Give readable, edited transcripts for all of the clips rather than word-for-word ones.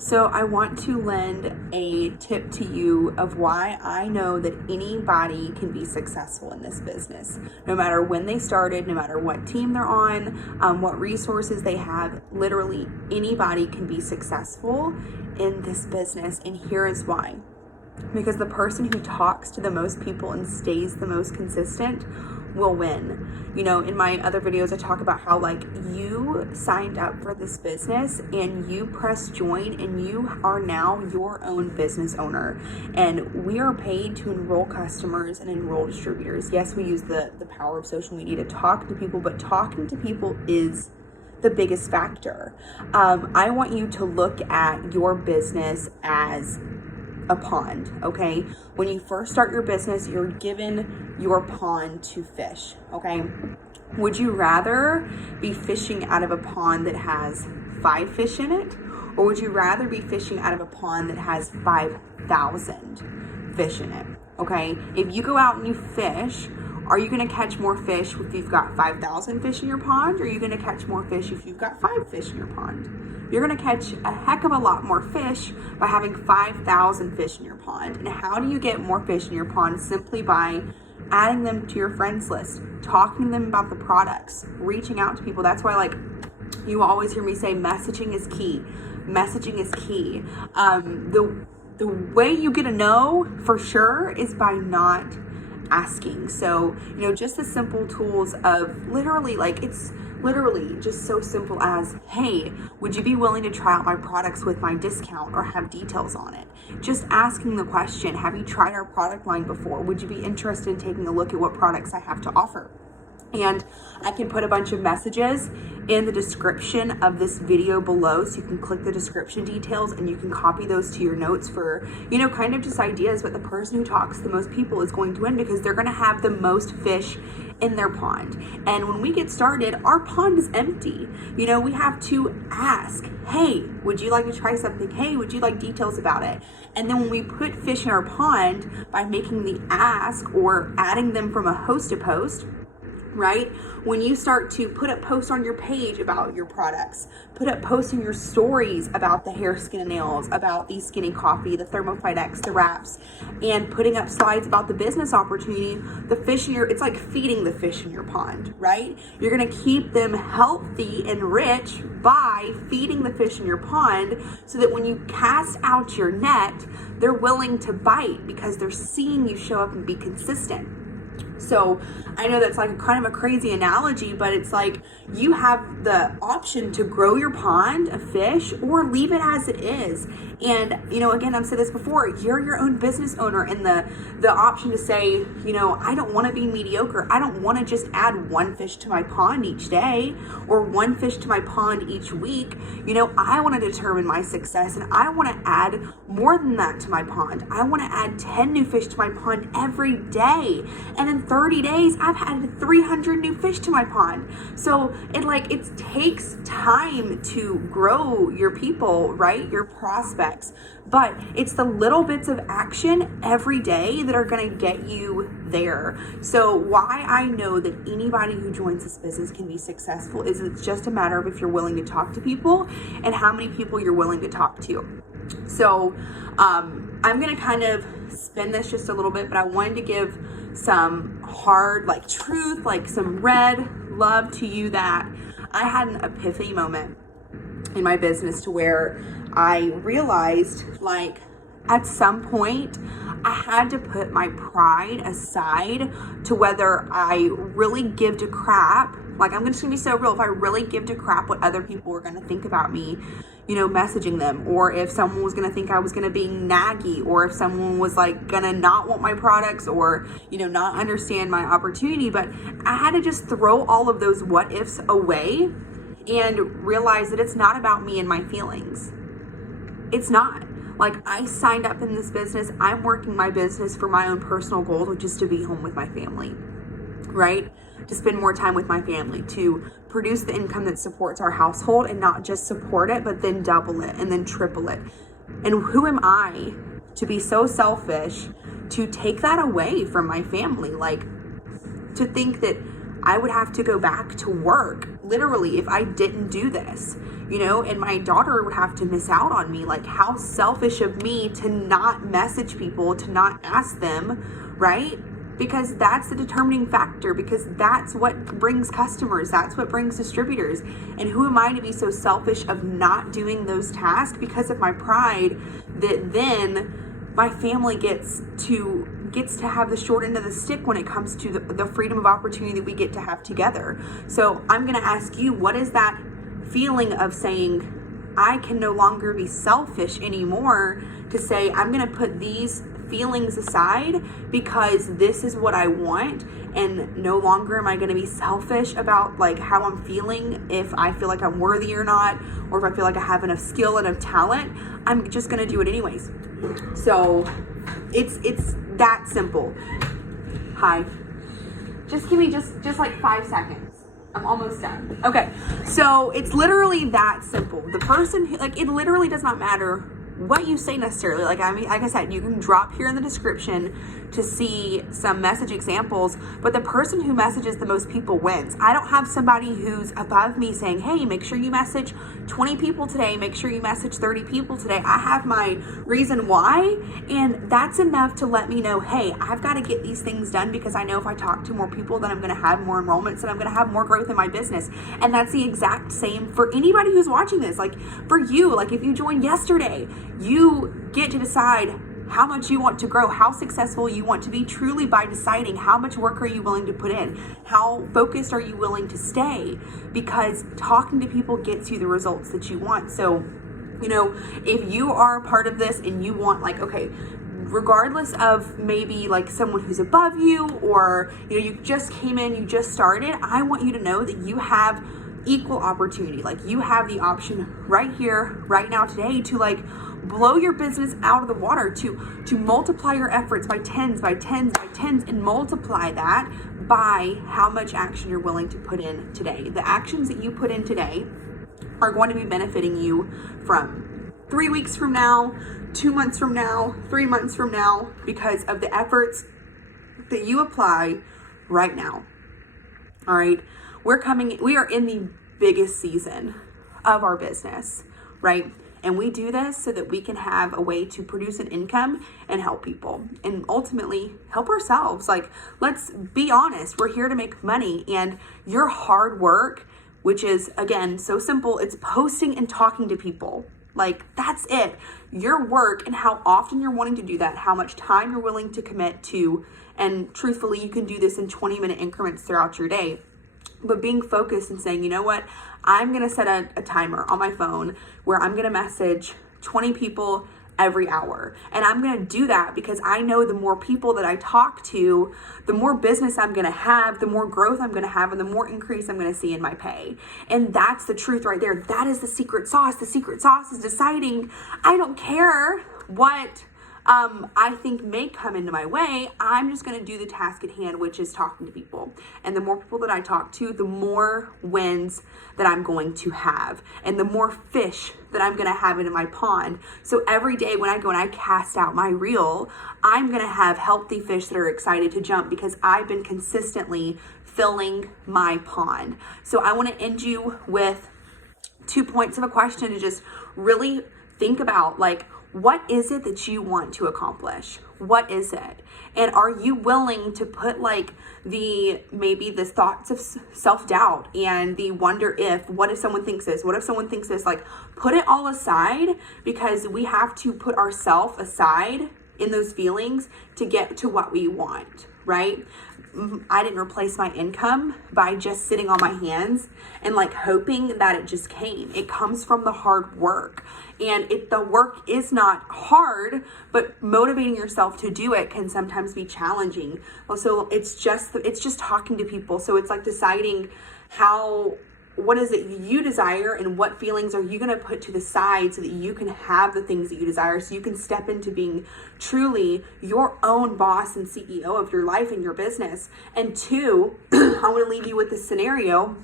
So I want to lend a tip to you of why I know that anybody can be successful in this business. No matter when they started, no matter what team they're on, what resources they have, literally anybody can be successful in this business. And here is why. Because the person who talks to the most people and stays the most consistent will win. You know, in my other videos, I talk about how like you signed up for this business and you press join and you are now your own business owner. And we are paid to enroll customers and enroll distributors. Yes, we use the power of social media to talk to people, but talking to people is the biggest factor. I want you to look at your business as a pond, okay? When you first start your business, you're given your pond to fish, okay? Would you rather be fishing out of a pond that has 5 fish in it? Or would you rather be fishing out of a pond that has 5,000 fish in it, okay? If you go out and you fish, are you gonna catch more fish if you've got 5,000 fish in your pond? Or are you gonna catch more fish if you've got 5 fish in your pond? You're gonna catch a heck of a lot more fish by having 5,000 fish in your pond. And how do you get more fish in your pond? Simply by adding them to your friends list, talking to them about the products, reaching out to people. That's why, like, you always hear me say messaging is key. Messaging is key. The way you get a no for sure is by not asking. So, you know, just the simple tools of literally, like, it's literally just so simple as, hey, would you be willing to try out my products with my discount or have details on it? Just asking the question, have you tried our product line before? Would you be interested in taking a look at what products I have to offer? And I can put a bunch of messages in the description of this video below, so you can click the description details and you can copy those to your notes for, you know, kind of just ideas. But the person who talks to the most people is going to win because they're going to have the most fish in their pond. And when we get started, our pond is empty. You know, we have to ask, hey, would you like to try something? Hey, would you like details about it? And then when we put fish in our pond by making the ask or adding them from a host to post, right? When you start to put up posts on your page about your products, put up posts in your stories about the hair, skin, and nails, about the skinny coffee, the Thermofite X, the wraps, and putting up slides about the business opportunity, the fish in your, it's like feeding the fish in your pond, right? You're going to keep them healthy and rich by feeding the fish in your pond so that when you cast out your net, they're willing to bite because they're seeing you show up and be consistent. So I know that's like kind of a crazy analogy, but it's like you have the option to grow your pond of fish or leave it as it is. And, you know, again, I've said this before, you're your own business owner, and the option to say, you know, I don't want to be mediocre. I don't want to just add 1 fish to my pond each day or 1 fish to my pond each week. You know, I want to determine my success and I want to add more than that to my pond. I want to add 10 new fish to my pond every day. And in 30 days, I've added 300 new fish to my pond. So it takes time to grow your people, right? Your prospects. But it's the little bits of action every day that are going to get you there. So why I know that anybody who joins this business can be successful is it's just a matter of if you're willing to talk to people and how many people you're willing to talk to. So I'm going to kind of spin this just a little bit, but I wanted to give some hard, like, truth, like some red love to you that I had an epiphany moment in my business to where I realized, like, at some point I had to put my pride aside to whether I really give a crap. Like, I'm just gonna be so real. If I really give a crap what other people were gonna think about me, you know, messaging them, or if someone was gonna think I was gonna be naggy, or if someone was like gonna not want my products, or, you know, not understand my opportunity. But I had to just throw all of those what ifs away and realize that it's not about me and my feelings. It's not. Like, I signed up in this business. I'm working my business for my own personal goals, which is to be home with my family, right? To spend more time with my family, to produce the income that supports our household and not just support it, but then double it and then triple it. And who am I to be so selfish to take that away from my family? Like, to think that I would have to go back to work literally, if I didn't do this, you know, and my daughter would have to miss out on me. Like, how selfish of me to not message people, to not ask them, right? Because that's the determining factor, because that's what brings customers, that's what brings distributors. And who am I to be so selfish of not doing those tasks because of my pride, that then my family gets to have the short end of the stick when it comes to the freedom of opportunity that we get to have together. So I'm going to ask you, what is that feeling of saying, I can no longer be selfish anymore, to say, I'm going to put these feelings aside because this is what I want, and no longer am I going to be selfish about like how I'm feeling, if I feel like I'm worthy or not, or if I feel like I have enough skill and enough talent. I'm just going to do it anyways. So it's that simple. Hi, just give me just like 5 seconds. I'm almost done. Okay, so it's literally that simple. The person who, like, it literally does not matter what you say necessarily. Like, I mean, like I said, you can drop here in the description to see some message examples, but the person who messages the most people wins. I don't have somebody who's above me saying, hey, make sure you message 20 people today, make sure you message 30 people today. I have my reason why, and that's enough to let me know, hey, I've got to get these things done, because I know if I talk to more people, then I'm going to have more enrollments and I'm going to have more growth in my business. And that's the exact same for anybody who's watching this. Like, for you, like, if you joined yesterday, you get to decide how much you want to grow, how successful you want to be, truly by deciding how much work are you willing to put in, how focused are you willing to stay, because talking to people gets you the results that you want. So, you know, if you are a part of this and you want, like, okay, regardless of maybe like someone who's above you, or, you know, you just came in, you just started, I want you to know that you have equal opportunity. Like, you have the option right here, right now, today, to like blow your business out of the water, to multiply your efforts by tens, and multiply that by how much action you're willing to put in today. The actions that you put in today are going to be benefiting you from 3 weeks from now, 2 months from now, 3 months from now, because of the efforts that you apply right now. All right. We are in the biggest season of our business, right? And we do this so that we can have a way to produce an income and help people, and ultimately help ourselves. Like, let's be honest, we're here to make money, and your hard work, which is, again, so simple, it's posting and talking to people. Like, that's it. Your work and how often you're wanting to do that, how much time you're willing to commit to, and truthfully, you can do this in 20-minute increments throughout your day. But being focused and saying, you know what, I'm going to set a timer on my phone where I'm going to message 20 people every hour. And I'm going to do that because I know the more people that I talk to, the more business I'm going to have, the more growth I'm going to have, and the more increase I'm going to see in my pay. And that's the truth right there. That is the secret sauce. The secret sauce is deciding, I don't care what I think may come into my way. I'm just going to do the task at hand, which is talking to people. And the more people that I talk to, the more wins that I'm going to have, and the more fish that I'm going to have into my pond. So every day when I go and I cast out my reel, I'm going to have healthy fish that are excited to jump, because I've been consistently filling my pond. So I want to end you with 2 points of a question to just really think about, like, what is it that you want to accomplish? What is it? And are you willing to put like maybe the thoughts of self-doubt and the wonder if, what if someone thinks this? What if someone thinks this? Like, put it all aside, because we have to put ourselves aside in those feelings to get to what we want, right? I didn't replace my income by just sitting on my hands and like hoping that it just came. It comes from the hard work, and the work is not hard, but motivating yourself to do it can sometimes be challenging. Well, so it's just talking to people. So it's like deciding what is it you desire, and what feelings are you going to put to the side so that you can have the things that you desire, so you can step into being truly your own boss and CEO of your life and your business. And 2, I want to leave you with this scenario.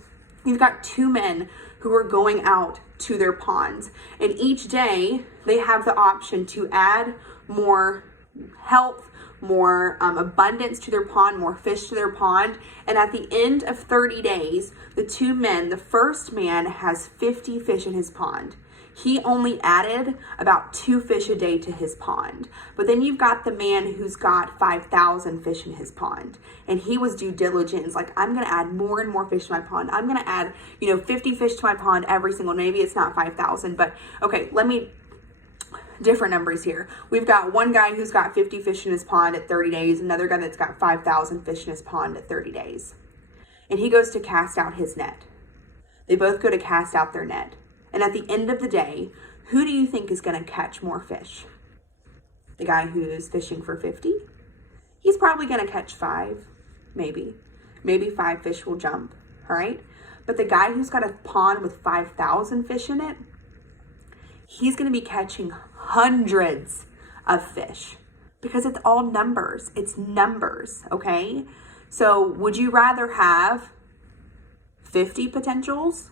You've got 2 men who are going out to their ponds, and each day they have the option to add more health, more abundance to their pond, more fish to their pond. And at the end of 30 days, the two men, the first man has 50 fish in his pond. He only added about 2 fish a day to his pond. But then you've got the man who's got 5,000 fish in his pond. And he was due diligence, like, I'm going to add more and more fish to my pond. I'm going to add, 50 fish to my pond every single, maybe it's not 5,000, but okay, different numbers here. We've got one guy who's got 50 fish in his pond at 30 days, another guy that's got 5,000 fish in his pond at 30 days. And he goes to cast out his net. They both go to cast out their net. And at the end of the day, who do you think is going to catch more fish? The guy who's fishing for 50? He's probably going to catch 5, maybe. Maybe 5 fish will jump, all right? But the guy who's got a pond with 5,000 fish in it, he's going to be catching hundreds of fish because it's all numbers. It's numbers, okay? So would you rather have 50 potentials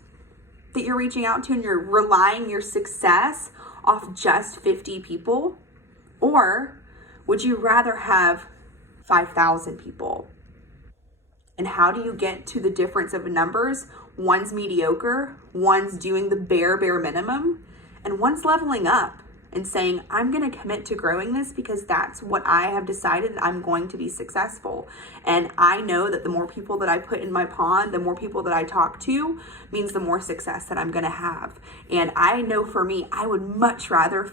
that you're reaching out to and you're relying your success off just 50 people? Or would you rather have 5,000 people? And how do you get to the difference of numbers? One's mediocre, one's doing the bare minimum, and one's leveling up and saying, I'm going to commit to growing this because that's what I have decided I'm going to be successful. And I know that the more people that I put in my pond, the more people that I talk to means the more success that I'm going to have. And I know for me, I would much rather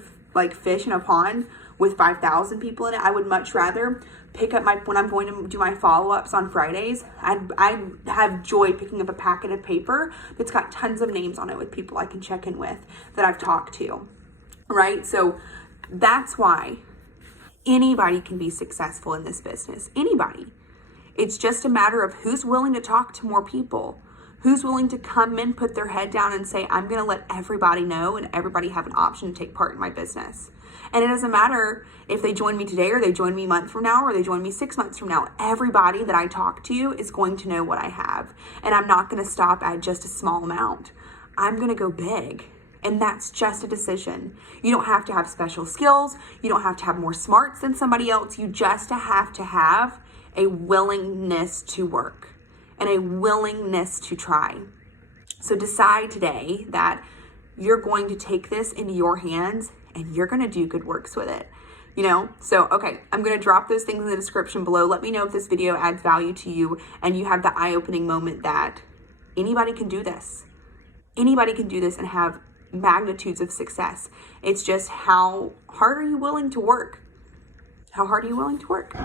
fish in a pond with 5,000 people in it. I would much rather pick up when I'm going to do my follow-ups on Fridays, I have joy picking up a packet of paper that's got tons of names on it with people I can check in with that I've talked to. Right? So that's why anybody can be successful in this business. Anybody. It's just a matter of who's willing to talk to more people, who's willing to come in, put their head down and say, I'm going to let everybody know and everybody have an option to take part in my business. And it doesn't matter if they join me today or they join me a month from now or they join me 6 months from now. Everybody that I talk to is going to know what I have. And I'm not going to stop at just a small amount. I'm going to go big. And that's just a decision. You don't have to have special skills. You don't have to have more smarts than somebody else. You just have to have a willingness to work and a willingness to try. So decide today that you're going to take this into your hands and you're going to do good works with it. So, okay, I'm going to drop those things in the description below. Let me know if this video adds value to you and you have the eye-opening moment that anybody can do this. Anybody can do this and have magnitudes of success. It's just how hard are you willing to work? How hard are you willing to work?